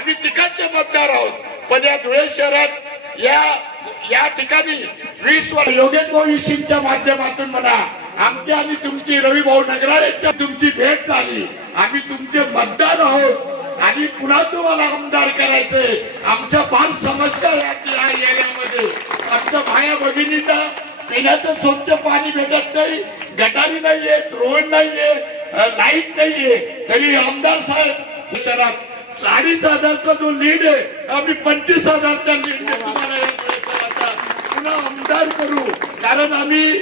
आम्ही तिकडचे मतदार आहोत, पण या धुळे शहरात या ठिकाणी 20 वर्ष योगेश भाऊ विषींच्या माध्यमातून म्हणा, आमची आणि तुमची रवी भाऊ नगराळेच्या तुमची भेट झाली. आम्ही तुमचे मतदार आहोत आणि पुन्हा तुम्हाला आमदार करायचंय. आमच्या 5 समस्या या एरियामध्ये. आमच्या भाया भगिनीचा पिण्याचं स्वच्छ पाणी भेटत नाही, गटारी नाहीये, रोड नाहीये, लाईट नाहीये. तरी आमदार साहेब शहरात 40,000चा जो लीड आहे, आम्ही 25,000च्या लीडने तुम्हाला या परिसराचा पुन्हा आमदार करू. कारण आम्ही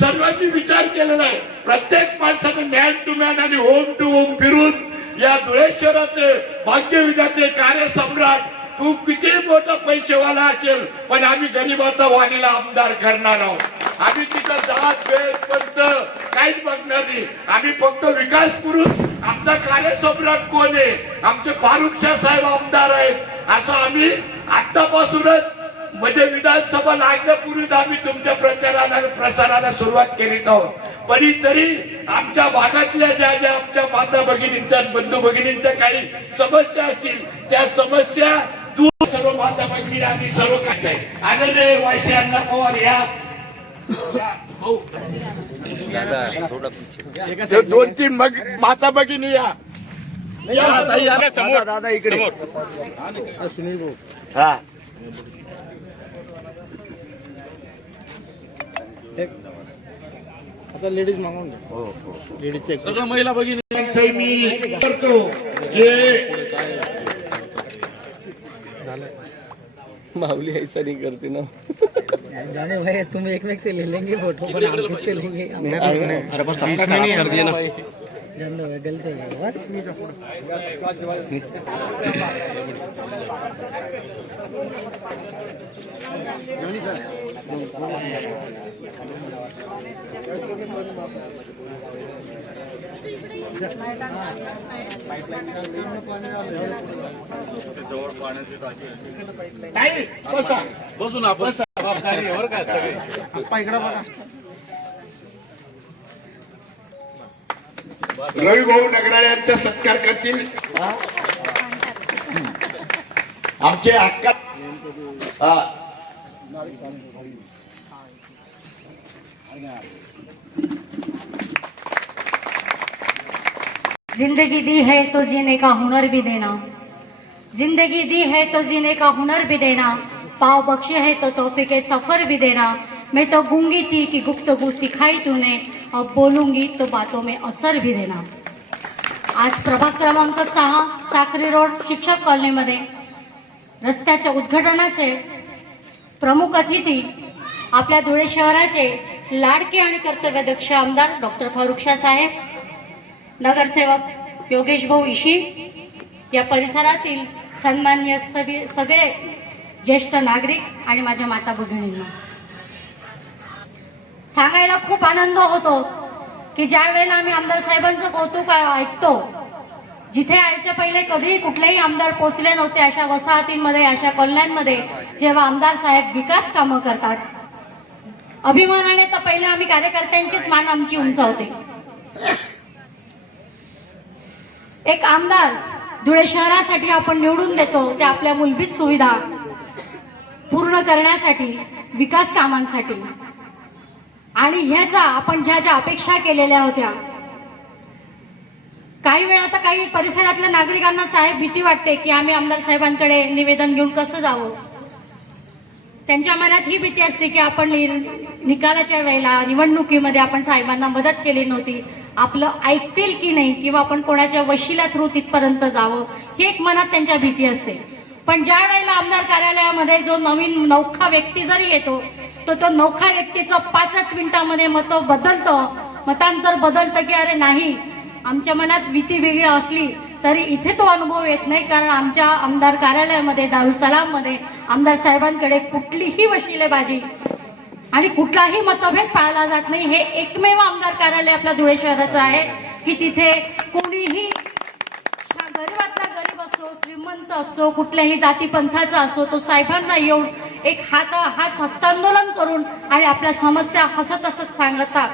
सर्वांनी विचार केलेला आहे, प्रत्येक माणसाने मॅन टू मॅन आणि होम टू होम फिरून या धुळे शहराचे भाग्यविधाते कार्यसम्राट, तू किती मोठा पैसेवाला असेल पण आम्ही गरीबाचा वाणीला आमदार करणार आहोत. आम्ही तिथं जात भेद पंत काहीच बघणार नाही. आम्ही फक्त विकास पुरुष, आमचा कार्यसम्राट कोण आहे, आमचे फारुख शाह साहेब आमदार आहेत असं आम्ही आतापासूनच म्हणजे विधानसभा लागण्यापूर्वीच आम्ही तुमच्या प्रसाराला सुरुवात केली आहोत. पण तरी आमच्या भागातल्या ज्या आमच्या माता भगिनींच्या बंधू भगिनींच्या काही समस्या असतील त्या समस्या दूर सर्व माता भगिनी आणि सर्व काय आदरणीय वायसे अण्णा पवार या 2-3 माता भगिनी या दादा इकडे सुनील भाऊ. हा आता लेडीज मागून घ्या. हो लेडीजचे सगळं महिला भगिनी मी करतो की माऊली ऐसा नहीं करती ना. जाने भाई तुम एक से ले लेंगे फोटो पर हम किससे लेंगे. अरे पर सबका नहीं कर दिया ना. जान दो गलती हो गई बस. नाही बसा बसून आपण जबाबदारीवर काय सगळे इकडे बघा. रवी भाऊ नगराळे यांचा सत्कार करतील आमचे अक्का. जिंदगी दी है तो जीने का हुनर भी देना, जिंदगी दी है तो जीने का हुनर भी देना, पाव बख्शे है तो तोहफे के सफर भी देना. मैं तो गूंगी थी कि गुफ्तगू सिखाई तूने, अब बोलूंगी तो बातों में असर भी देना. आज प्रभाग क्रमांक 6 साक्री रोड शिक्षक कॉलनीमध्ये रस्त्याच्या उद्घाटनाचे प्रमुख अतिथी आपल्या धुळे शहराचे लाडके आणि कर्तव्यदक्ष आमदार डॉक्टर फारुख शाह साहेब, नगरसेवक योगेश भाऊ इशी, या परिसरातील सन्माननीय सगळे ज्येष्ठ नागरिक आणि माझ्या माता भगिनींना सांगायला खूप आनंद होतो की ज्या वेळेला आम्ही आमदार साहेबांचं कौतुक ऐकतो, जिथे यायच्या पहिले कधीही कुठलेही आमदार पोचले नव्हते अशा वसाहतींमध्ये, अशा कॉलन्यांमध्ये जेव्हा आमदार साहेब विकास कामं करतात, अभिमानाने तर पहिले आम्ही कार्यकर्त्यांचीच मान आमची उंचावते. एक आमदार धुळे शहरासाठी आपण निवडून देतो ते आपल्या मूलभूत सुविधा पूर्ण करण्यासाठी, विकास कामांसाठी, आणि ह्याचा आपण ज्या ज्या अपेक्षा केलेल्या होत्या. काही वेळा तर काही परिसरातल्या नागरिकांना साहेब भीती वाटते की आम्ही आमदार साहेबांकडे निवेदन घेऊन कसं जावं. त्यांच्या मनात ही भीती असते की आपण निकालाच्या वेळेला निवडणुकीमध्ये आपण साहेबांना मदत केली नव्हती, आपलं ऐकतील की नाही, किंवा आपण कोणाच्या वशिला थ्रू तिथपर्यंत जावं, ही एक मनात त्यांच्या भीती असते. पण ज्या वेळेला आमदार कार्यालयामध्ये जो नवीन नौखा व्यक्ती जरी येतो तो नौखा व्यक्तीचं 5च मिनिटांमध्ये मतांतर बदलतं की अरे नाही, आमच्या मनात भीती वेगळी असली तरी इथे तो अनुभव येत नाही. कारण आमच्या आमदार कार्यालयामध्ये दारुसलाममध्ये आमदार साहेबांकडे कुठलीही वशिलेबाजी आणि कुठलाही मतभेद पाळला जात नाही. हे एकमेव आमदार कार्यालय आपल्या धुळे शहराचं आहे की तिथे कोणीही गरीबातला गरीब असो, श्रीमंत असो, कुठल्याही जातीपंथाचा असो, तो साहेबांना येऊन एक हात हस्तांदोलन करून आणि आपल्या समस्या हसत हसत सांगतात.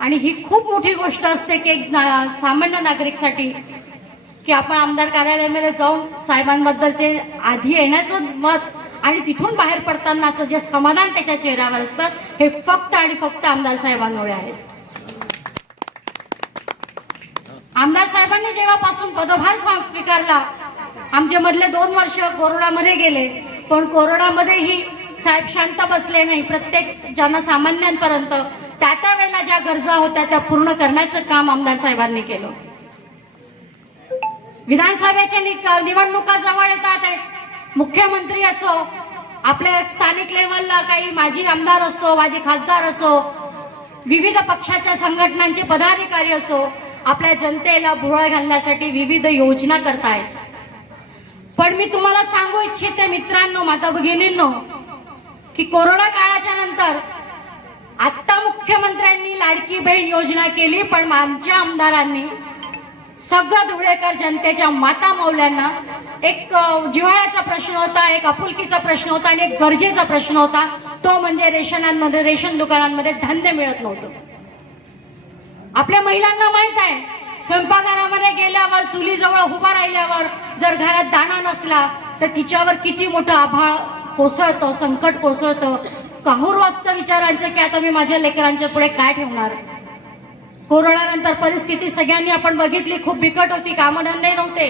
आणि ही खूप मोठी गोष्ट असते की एक सामान्य नागरिकसाठी की आपण आमदार कार्यालयामध्ये जाऊन साहेबांबद्दलचे आधी येण्याचं मत आणि तिथून बाहेर पडतानाचं जे समाधान त्याच्या चेहऱ्यावर असतं हे फक्त आणि फक्त आमदार साहेबांमुळे आहे. आमदार साहेबांनी जेव्हापासून पदभार स्वीकारला, आमचे मधले 2 वर्ष कोरोनामध्ये गेले, पण कोरोनामध्येही साहेब शांत बसले नाही. प्रत्येक जनसामान्यांपर्यंत त्या वेळेला ज्या गरजा होत्या त्या पूर्ण करण्याचं काम आमदार साहेबांनी केलं. विधानसभेच्या निवडणुका जवळ येतात आहेत. मुख्यमंत्री असो, आपल्या स्थानिक लेवलला काही माजी आमदार असो, माजी खासदार असो, विविध पक्षाच्या संघटनांचे पदाधिकारी असो, आपल्या जनतेला भुरळ घालण्यासाठी विविध योजना करतायत. पण मी तुम्हाला सांगू इच्छिते मित्रांनो, माता भगिनींनो, की कोरोना काळाच्या नंतर आता मुख्यमंत्र्यांनी लाडकी बहीण योजना केली, पण आमच्या आमदारांनी सगळं धुळेकर जनतेच्या माता मौल्यांना एक जिव्हाळ्याचा प्रश्न होता, एक आपुलकीचा प्रश्न होता आणि एक गरजेचा प्रश्न होता, तो म्हणजे रेशन दुकानांमध्ये धान्य मिळत नव्हतं. आपल्या महिलांना माहित आहे, स्वयंपाकघरामध्ये गेल्यावर, चुलीजवळ उभा राहिल्यावर जर घरात दाणा नसला तर तिच्यावर किती मोठं आभाळ कोसळतं, संकट कोसळतं. काहूर वाजतं विचारांचं की आता मी माझ्या लेकरांच्या पुढे काय ठेवणार. कोरोनानंतर परिस्थिती सगळ्यांनी आपण बघितली, खूप बिकट होती, कामधंदे नव्हते.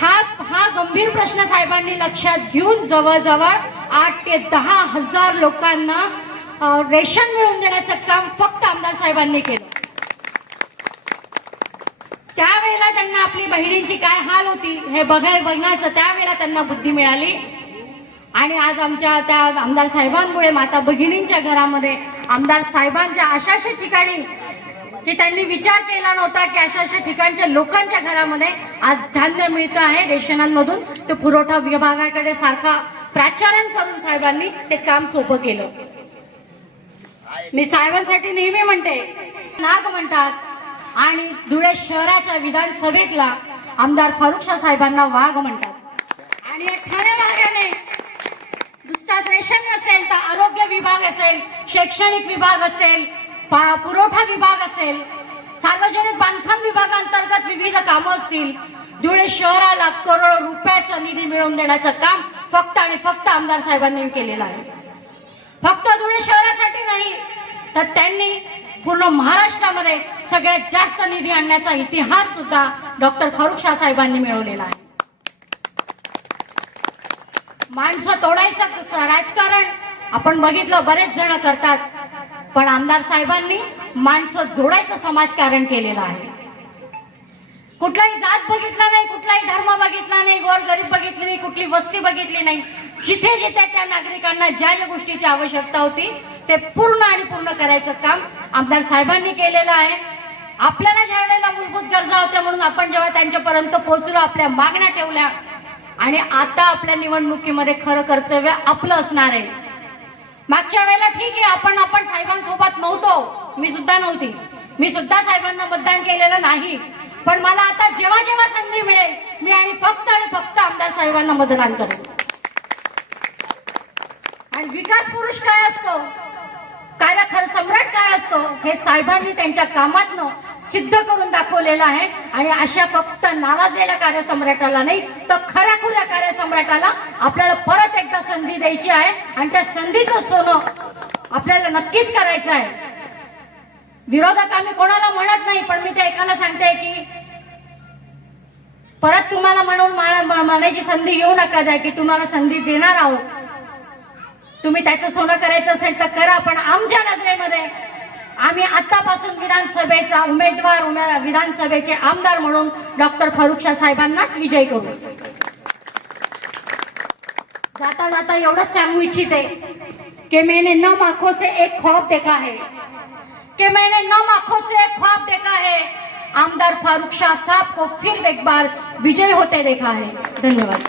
हा गंभीर प्रश्न साहेबांनी लक्षात घेऊन जवळजवळ 8 ते 10 हजार लोकांना रेशन मिळवून देण्याचं काम फक्त आमदार साहेबांनी केलं. त्यावेळेला त्यांना आपली बहिणींची काय हाल होती हे बघण्याचं त्यावेळेला त्यांना बुद्धी मिळाली. आणि आज आमच्या त्या आमदार साहेबांमुळे माता भगिनींच्या घरामध्ये आमदार साहेबांच्या अशाशा ठिकाणी की त्यांनी विचार केला नव्हता की अशा ठिकाणच्या लोकांच्या घरामध्ये आज धान्य मिळतं आहे रेशनांमधून. ते पुरवठा विभागाकडे सारखा प्राचारण करून साहेबांनी ते काम सोपं केलं. मी साहेबांसाठी नेहमी म्हणते, नाग म्हणतात आणि धुळे शहराच्या विधानसभेतला आमदार फारुखशाह साहेबांना वाघ म्हणतात. आणि या ठाणे भागाने नुसताच रेशन नसेल तर आरोग्य विभाग असेल, शैक्षणिक विभाग असेल, पुरवठा विभाग असेल, सार्वजनिक बांधकाम विभागांतर्गत विविध कामं असतील, धुळे शहराला करोडो रुपयाचा निधी मिळवून देण्याचं काम फक्त आणि फक्त आमदार साहेबांनी केलेलं आहे. फक्त धुळे शहरासाठी नाही तर त्यांनी पूर्ण महाराष्ट्रामध्ये सगळ्यात जास्त निधी आणण्याचा इतिहास सुद्धा डॉक्टर फारुखशाह साहेबांनी मिळवलेला आहे. माणसं तोडायचं राजकारण आपण बघितलं, बरेच जण करतात, पण आमदार साहेबांनी माणसं जोडायचं समाजकारण केलेलं आहे. कुठलाही जात बघितला नाही, कुठलाही धर्म बघितला नाही, गोरगरीब बघितली नाही, कुठली वस्ती बघितली नाही. जिथे जिथे त्या नागरिकांना ज्या ज्या गोष्टीची आवश्यकता होती ते पूर्ण आणि पूर्ण करायचं काम आमदार साहेबांनी केलेलं आहे. आपल्याला ज्या वेळेला मूलभूत गरजा होत्या म्हणून आपण जेव्हा त्यांच्यापर्यंत पोहोचलो, आपल्या मागण्या ठेवल्या, आणि आता आपल्या निवडणुकीमध्ये खरं कर्तव्य आपलं असणार आहे. मागच्या वेळेला ठीक आहे, आपण साहेबांसोबत नव्हतो, मी सुद्धा नव्हती, मी सुद्धा साहेबांना मतदान केलेलं नाही, पण मला आता जेव्हा जेव्हा संधी मिळेल मी आणि फक्त आमदार साहेबांना मतदान करेन. आणि विकास पुरुष काय असतो, खरं सम्राट काय असतो हे साहेबांनी त्यांच्या कामातनं सिद्ध करून दाखवलेलं आहे. आणि अशा फक्त नावाजलेल्या कार्यसम्राटाला नाही तर खऱ्याखुऱ्या कार्यसम्राटाला आपल्याला परत एकदा संधी द्यायची आहे आणि त्या संधीचं सोनं आपल्याला नक्कीच करायचं आहे. विरोधक आम्ही कोणाला म्हणत नाही, पण मी ते एकाला सांगते की परत तुम्हाला म्हणून म्हणायची संधी घेऊ नका द्या की तुम्हाला संधी देणार आहोत. तुम्ही त्याचं सोनं करायचं असेल तर करा, पण आमच्या नजरेमध्ये आम्ही आतापासून विधानसभेचा उमेदवार, विधानसभेचे आमदार म्हणून डॉक्टर फारुखशाह साहेबांनाच विजय करू. जाता जाता एवढंच सांगू इच्छिते की मैंने 9 आंखों से एक ख्वाब देखा है, कि मैंने 9 आंखों से एक ख्वाब देखा है, आमदार फारुखशाह साहब को फिर एक बार विजय होते देखा है. धन्यवाद.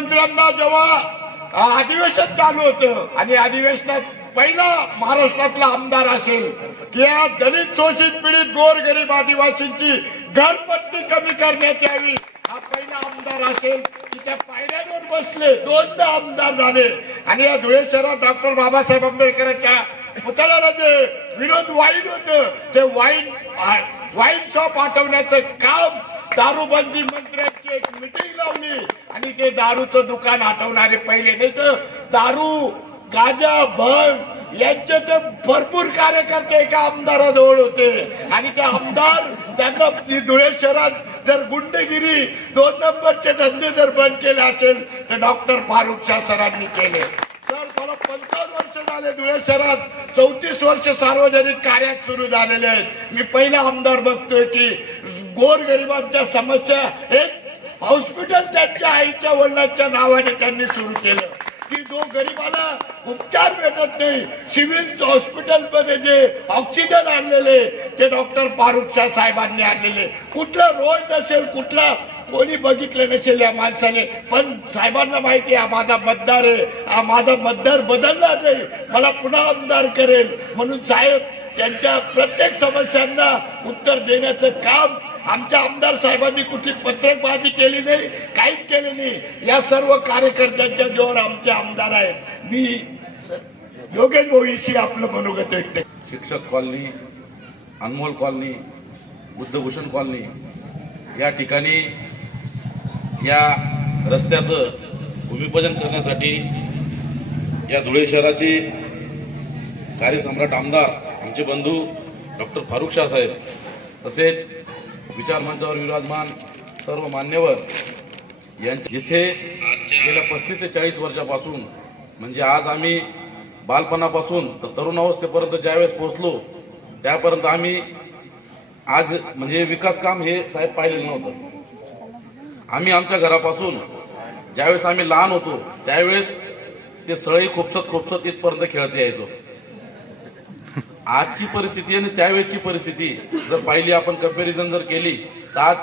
मंत्र्यांना जेव्हा अधिवेशन चालू होतं आणि अधिवेशनात पहिला महाराष्ट्रातला आमदार असेल की या दलित शोषित पीडित गोरगरीब आदिवासींची घरपट्टी कमी करण्यात यावी, हा पहिला आमदार असेल की त्या पायऱ्यांवर बसले, 2दा आमदार झाले. आणि या धुळे शहरात डॉक्टर बाबासाहेब आंबेडकरांच्या पुतळ्याला जे विरोध वाईन होतं ते वाईन शॉप हटवण्याचं काम दारूबंदी मंत्र्यांची एक मिटिंग लावली आणि ते दारूचं दुकान हटवणारे पहिले, नाही तर दारू गांजा भंग यांचे तर भरपूर कार्यकर्ते एका आमदाराजवळ होते आणि ते आमदार त्यांना धुळे शहरात जर गुंडगिरी 2 नंबरचे धंदे जर बंद केले असेल तर डॉक्टर फारुख शाह सरांनी केले. तर मला 55 वर्ष झाले धुळे शहरात, 34 वर्ष सार्वजनिक कार्यात सुरू झालेले आहेत. मी पहिला आमदार बघतोय की गोरगरिबांच्या समस्या एक हॉस्पिटल त्यांच्या आईच्या वडिलांच्या नावाने त्यांनी सुरू केलं की जो गरीबाला उपचार भेटत नाही, सिव्हिल हॉस्पिटलमध्ये जे ऑक्सिजन आणलेले ते डॉक्टर फारुख शाह साहेबांनी आणलेले. कुठला रोड नसेल, कुठला कोणी बघितलं नसेल या माणसाने, पण साहेबांना माहिती आहे हा माझा मतदार आहे, हा माझा मतदार बदलणार नाही, मला पुन्हा आमदार करेल. म्हणून साहेब त्यांच्या प्रत्येक समस्यांना उत्तर देण्याचं काम आमच्या आमदार साहेबांनी कुठली पत्रकबाजी केली नाही, काहीच केली नाही. या सर्व कार्यकर्त्यांच्या जोर आमचे आमदार आहेत. मी योगेश भोईशी आपलं मनोगत व्यक्त. शिक्षक कॉलनी, अनमोल कॉलनी, बुद्धभूषण कॉलनी या ठिकाणी या रस्त्याचं भूमिपूजन करण्यासाठी या धुळे शहराचे कार्यसम्राट आमदार आमचे बंधू डॉक्टर फारुख शाह साहेब, तसेच विचार मंचावर विराजमान सर्व मान्यवर यांच्या जिथे गेल्या 35 ते 40 वर्षापासून, म्हणजे आज आम्ही बालपणापासून तर तरुणावस्थेपर्यंत ज्यावेळेस पोहोचलो त्यापर्यंत आम्ही आज म्हणजे विकास काम हे साहेब पाहिलेलं नव्हतं. आम्ही आमच्या घरापासून ज्यावेळेस आम्ही लहान होतो त्यावेळेस ते सळई खूपसत इथपर्यंत खेळत यायचो. आजची परिस्थिती आणि त्यावेळेसची परिस्थिती जर पाहिली, आपण कंपॅरिझन जर केली तर आज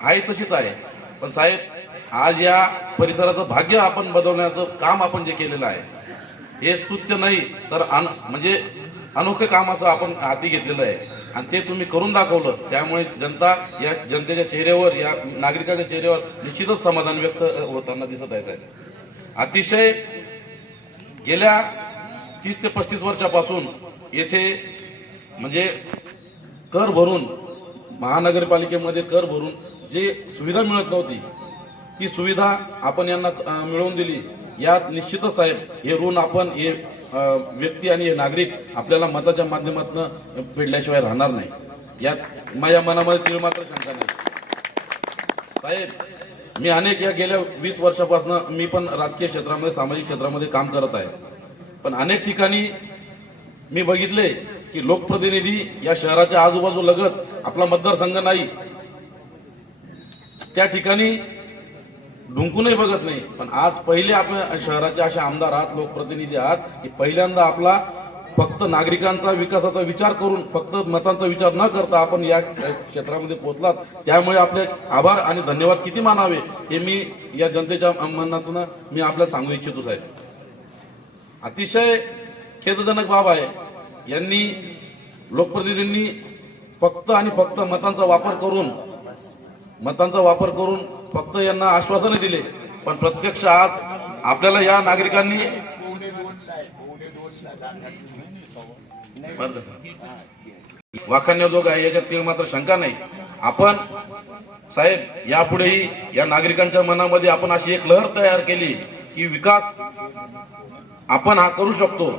आहे तशीच आहे. पण साहेब आज या परिसराचं भाग्य आपण बदलण्याचं काम आपण जे केलेलं आहे हे स्तुत्य नाही तर म्हणजे अनोखं काम असं आपण हाती घेतलेलं आहे आणि ते तुम्ही करून दाखवलं. त्यामुळे जनता या जनतेच्या चेहऱ्यावर, या नागरिकांच्या चेहऱ्यावर निश्चितच समाधान व्यक्त होताना दिसत आहे साहेब. अतिशय गेल्या 30 ते 35 वर्षापासून येथे म्हणजे कर भरून, महानगरपालिकेमध्ये कर भरून जे सुविधा मिळत नव्हती ती सुविधा आपण यांना मिळवून दिली. यात निश्चितच साहेब हे ऋण आपण हे व्यक्ती आणि हे नागरिक आपल्याला मताच्या माध्यमातून फेडल्याशिवाय राहणार नाही. यात माझ्या मनामध्ये तीळ मात्र शंका नाही. साहेब मी अनेक या गेल्या 20 वर्षापासून मी पण राजकीय क्षेत्रामध्ये, सामाजिक क्षेत्रामध्ये काम करत आहे. पण अनेक ठिकाणी मी बघितले की लोकप्रतिनिधी या शहराच्या आजूबाजू लगत आपला मतदारसंघ नाही त्या ठिकाणी ढुंकूनही बघत नाही. पण आज पहिले आपल्या शहराचे असे आमदार आहात, लोकप्रतिनिधी आहात की पहिल्यांदा आपला फक्त नागरिकांचा विकासाचा विचार करून, फक्त मतांचा विचार न करता आपण या क्षेत्रामध्ये पोहोचलात. त्यामुळे आपले आभार आणि धन्यवाद किती मानावे हे मी या जनतेच्या मनातून मी आपल्याला सांगू इच्छितो साहेब. अतिशय खेदजनक बाब आहे, यांनी लोकप्रतिनिधींनी फक्त आणि फक्त मतांचा वापर करून फक्त यांना आश्वासने दिले. पण प्रत्यक्ष आज आपल्याला या नागरिकांनी वाखाणण्याजोग आहे, याच्यात तीळ मात्र शंका नाही. आपण साहेब यापुढेही या नागरिकांच्या मनामध्ये आपण अशी एक लहर तयार केली की विकास आपण हा करू शकतो.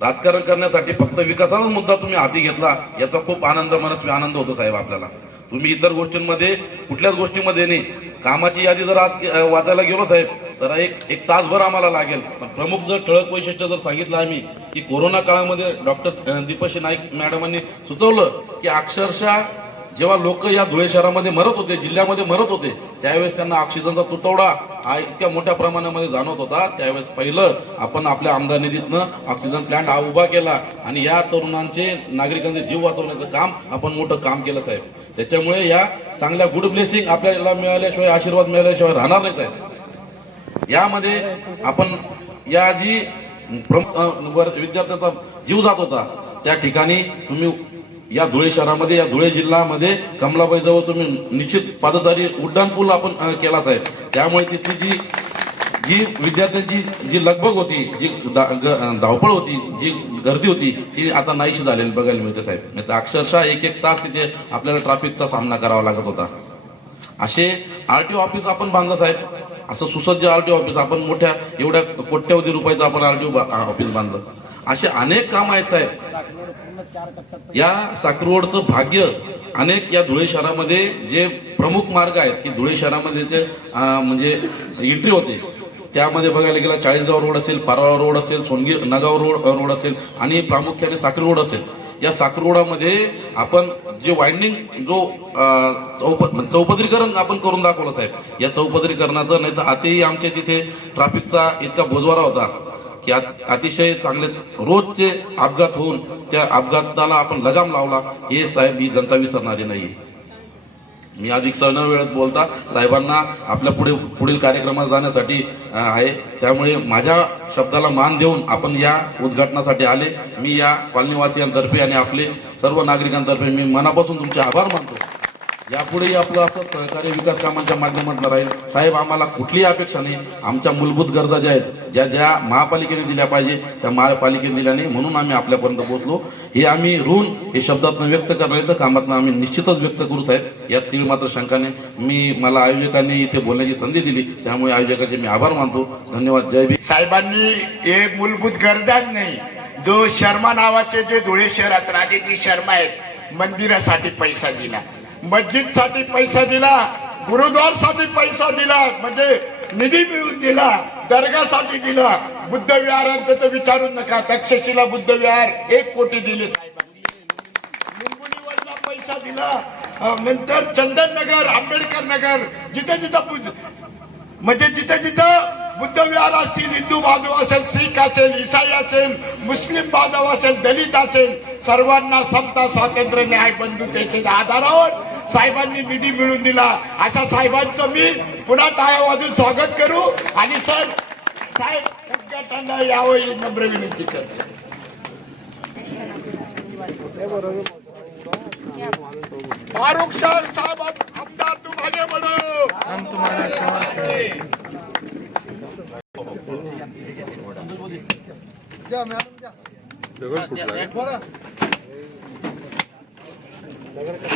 राजकारण करण्यासाठी फक्त विकासाचा मुद्दा तुम्ही हाती घेतला याचा खूप मनस्वी आनंद होतो साहेब आपल्याला. तुम्ही इतर गोष्टींमध्ये कुठल्याच गोष्टीमध्ये नाही. कामाची यादी जर आज वाचायला गेलो साहेब तर एक तासभर आम्हाला लागेल. पण प्रमुख जर ठळक वैशिष्ट्य जर सांगितलं आम्ही की कोरोना काळामध्ये डॉक्टर दीपश्री नाईक मॅडमांनी सुचवलं की अक्षरशः जेव्हा लोक या धुळे शहरामध्ये मरत होते, जिल्ह्यामध्ये मरत होते, त्यावेळेस त्यांना ऑक्सिजनचा तुटवडा हा इतक्या मोठ्या प्रमाणामध्ये जाणवत होता. त्यावेळेस पहिलं आपण आपल्या आमदार निधीतनं ऑक्सिजन प्लांट हा उभा केला आणि या तरुणांचे, नागरिकांचे जीव वाचवण्याचं काम आपण मोठं काम केलं साहेब. त्याच्यामुळे या चांगल्या गुड ब्लेसिंग आपल्याला मिळाल्याशिवाय, आशीर्वाद मिळाल्याशिवाय राहणार नाही साहेब. यामध्ये आपण या जी विद्यार्थ्यांचा जीव जात होता त्या ठिकाणी तुम्ही या धुळे शहरामध्ये, या धुळे जिल्ह्यामध्ये कमलाबाई जवळ तुम्ही निश्चित पादचारी उड्डाण पूल आपण केला साहेब. त्यामुळे तिथली जी जी विद्यार्थ्यांची जी लगबग होती, जी धावपळ होती, जी गर्दी होती, ती आता नाहीशी झालेली बघायला मिळते साहेब. नाही तर अक्षरशः एक एक तास तिथे आपल्याला ट्रॅफिकचा सामना करावा लागत होता. असे आरटीओ ऑफिस आपण बांधलं साहेब, असं सुसज्ज आरटीओ ऑफिस आपण मोठ्या एवढ्या कोट्यवधी रुपयाचं आपण आरटीओ ऑफिस बांधलं. असे अनेक काम आहेत साहेब. या साखरवडचं भाग्य अनेक या धुळे शहरामध्ये जे प्रमुख मार्ग आहेत की धुळे शहरामध्ये जे म्हणजे एंट्री होते त्यामध्ये बघायला गेला चाळीसगाव रोड असेल, पारोळा रोड असेल, सोनगीर नगाव रोड असेल आणि प्रामुख्याने साखर रोड असेल. या साखर रोडामध्ये आपण जे वाइंडिंग जो चौपदरीकरण आपण करून दाखवलं साहेब. या चौपदरीकरणाचं नाही तर आताही आमच्या तिथे ट्रॅफिकचा इतका बोजवारा होता की अतिशय चांगले रोजचे अपघात होऊन त्या अपघाताला आपण लगाम लावला. हे साहेब ही जनता विसरणारी नाही. मी अधिक न वेळेत बोलता साहेबांना आपल्या पुढील कार्यक्रमात जाण्यासाठी आहे, त्यामुळे माझ्या शब्दाला मान देऊन आपण या उद्घाटनासाठी आले. मी या कॉलनीवासियांतर्फे आणि आपले सर्व नागरिकांतर्फे मी मनापासून तुमचे आभार मानतो. यापुढेही आपलं असं सहकार्य विकास कामांच्या माध्यमातून राहील साहेब. आम्हाला कुठलीही अपेक्षा नाही. आमच्या मूलभूत गरजा ज्या आहेत, ज्या महापालिकेने दिल्या पाहिजे त्या महापालिकेने दिल्या नाही, म्हणून आम्ही आपल्यापर्यंत पोहोचलो. हे आम्ही ऋण हे शब्दातनं व्यक्त करणार तर कामातनं आम्ही निश्चितच व्यक्त करू साहेब. यात तीळ मात्र शंकाने मला आयोजकांनी इथे बोलण्याची संधी दिली, त्यामुळे आयोजकाचे मी आभार मानतो. धन्यवाद. जय भीम. साहेबांनी हे मूलभूत गरजा नाही, जो शर्मा नावाचे जे धुळे शहरात राजेजी शर्मा आहेत, मंदिरासाठी पैसा दिला, मस्जिदसाठी पैसा दिला, गुरुद्वारसाठी पैसा दिला, म्हणजे निधी मिळवून दिला, दर्गासाठी दिला. बुद्ध विहारांचं तर विचारू नका. तक्षशिला बुद्ध विहार 1 कोटी दिले साहेबांनी. लिंबुलीवरला पैसा दिला. नंतर चंदननगर, आंबेडकर नगर, जिथे बुद्ध विहार असतील, हिंदू बांधव असेल, शीख असेल, ईसाई असेल, मुस्लिम बांधव असेल, दलित असेल, सर्वांना समता, स्वातंत्र्य, न्याय, बंधुतेच्या आधारावर साहेबांनी निधी मिळवून दिला. अशा साहेबांचं मी पुन्हा टाळ्या वाजून स्वागत करू आणि साहेब उद्घाटनाला यावं ही नम्र विनंती करतो. फारुख शाह साहब आमदार तुम आगे बढ़ो. हम तुम्हारे साथ हैं.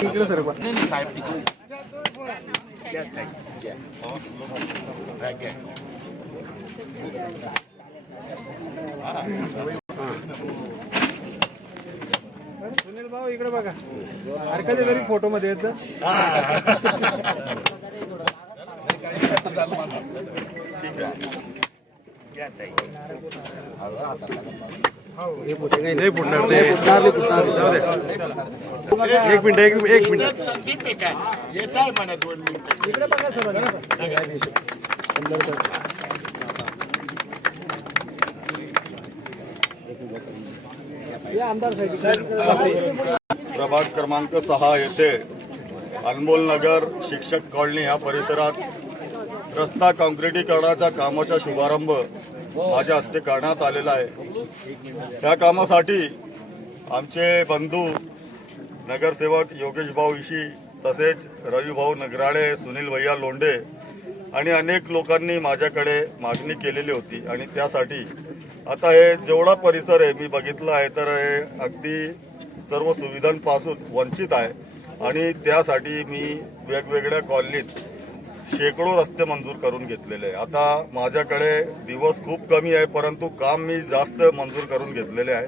इकडे सर सुनील भाऊ इकडे बघा. कधी तरी फोटो मध्ये येत एक मिनिट संदीप आहे काय येत आहे म्हणा 2 मिनिटं. इकडे बघा सर. या आमदार प्रभाग क्रमांक 6 येथे अनमोल नगर शिक्षक कॉलनी या परिसरात रस्ता काँक्रिटीकरणाच्या कामाचा शुभारंभ माझ्या हस्ते करण्यात आलेला आहे. त्या कामासाठी आमचे बंधू नगरसेवक योगेश भाऊ इशी, तसेच रविभाऊ नगराळे, सुनील भैया लोंढे आणि अनेक लोकांनी माझ्याकडे मागणी केलेली होती. आणि त्यासाठी आता हे जेवढा परिसर आहे मी बघितलं आहे तर हे अगदी सर्व सुविधांपासून वंचित आहे. आणि त्यासाठी मी वेगवेगळ्या कॉलनीत शेकडो रस्ते मंजूर करून घेतलेले आहे. आता माझ्याकडे दिवस खूप कमी आहे, परंतु काम मी जास्त मंजूर करून घेतलेले आहे.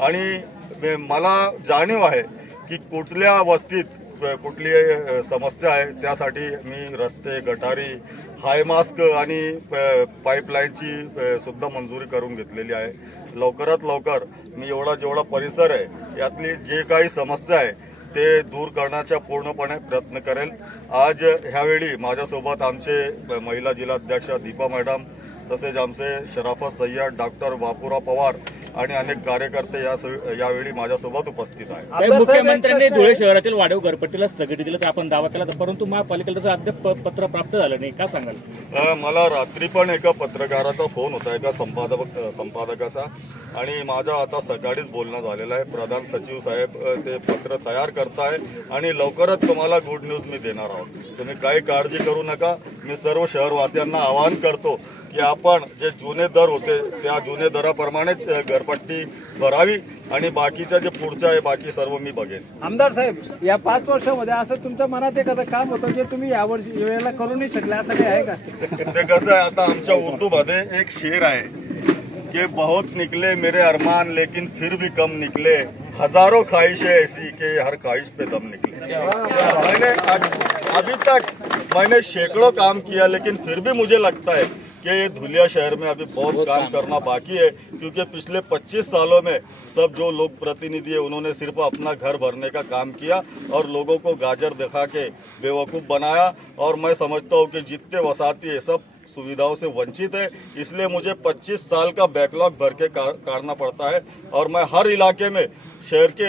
आणि मला जाणीव आहे की कुठल्या वस्तीत कुठली समस्या आहे, त्यासाठी मी रस्ते, गटारी, हाय मास्क आणि पाईपलाईनची सुद्धा मंजुरी करून घेतलेली आहे. लवकरात लवकर मी जेवढा परिसर आहे यातली जे काही समस्या आहे ते दूर करण्याचा पूर्णपणे प्रयत्न करेल. आज ह्यावेळी माझ्यासोबत आमचे महिला जिल्हाध्यक्ष दीपा मॅडम, तसेच आमचे शराफत सय्यद, डॉक्टर बापूराव पवार आणि अनेक कार्यकर्ते यावेळी माझ्यासोबत उपस्थित आहेत. मुख्यमंत्र्यांनी धुळे शहरातील वाढीव घरपट्टीला स्थगिती दिली तर आपण दावा केला, परंतु महापालिकेला त्याचं अद्याप पत्र प्राप्त झालं नाही. काय सांगाल? मला रात्री पण एका पत्रकाराचा फोन होता, एका संपादकाचा, आणि माझं आता सकाळीच बोलणं झालेलं आहे. प्रधान सचिव साहेब ते पत्र तयार करताय आणि लवकरच तुम्हाला गुड न्यूज मी देणार आहोत. तुम्ही काही काळजी करू नका. मी सर्व शहरवासियांना आवाहन करतो की आपण जे जुने दर होते त्या जुने दराप्रमाणेच घरपट्टी भरावी आणि बाकीचं जे पुढचं आहे बाकी सर्व मी बघेन. आमदार साहेब, या 5 वर्षामध्ये असं तुमच्या मनात एखादं काम होतं जे तुम्ही यावर्षी वेळेला करू नाही शकले, असं काही आहे का? ते कसं आहे, आता आमच्या उर्दूमध्ये एक शेर आहे कि बहुत निकले मेरे अरमान लेकिन फिर भी कम निकले, हजारों ख्वाहिशें ऐसी कि हर ख्वाहिश पे दम निकले. मैंने अभी तक मैंने सैकड़ों काम किया लेकिन फिर भी मुझे लगता है कि ये धुलिया शहर में अभी बहुत काम करना बाकी है, क्योंकि पिछले 25 सालों में सब जो लोग प्रतिनिधि है उन्होंने सिर्फ अपना घर भरने का काम किया और लोगों को गाजर दिखा के बेवकूफ़ बनाया. और मैं समझता हूँ कि जितने वसाती है सब सुविधाओं से वंचित है, इसलिए मुझे 25 साल का बैकलॉग भर के काटना पड़ता है. और मैं हर इलाके में, शहर के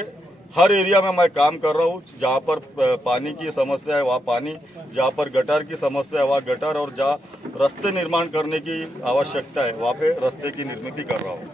हर एरिया में मैं काम कर रहा हूँ. जहाँ पर पानी की समस्या है वहाँ पानी, जहाँ पर गटर की समस्या है वहाँ गटर, और जहाँ रास्ते निर्माण करने की आवश्यकता है वहाँ पे रास्ते की निर्मित कर रहा हूँ.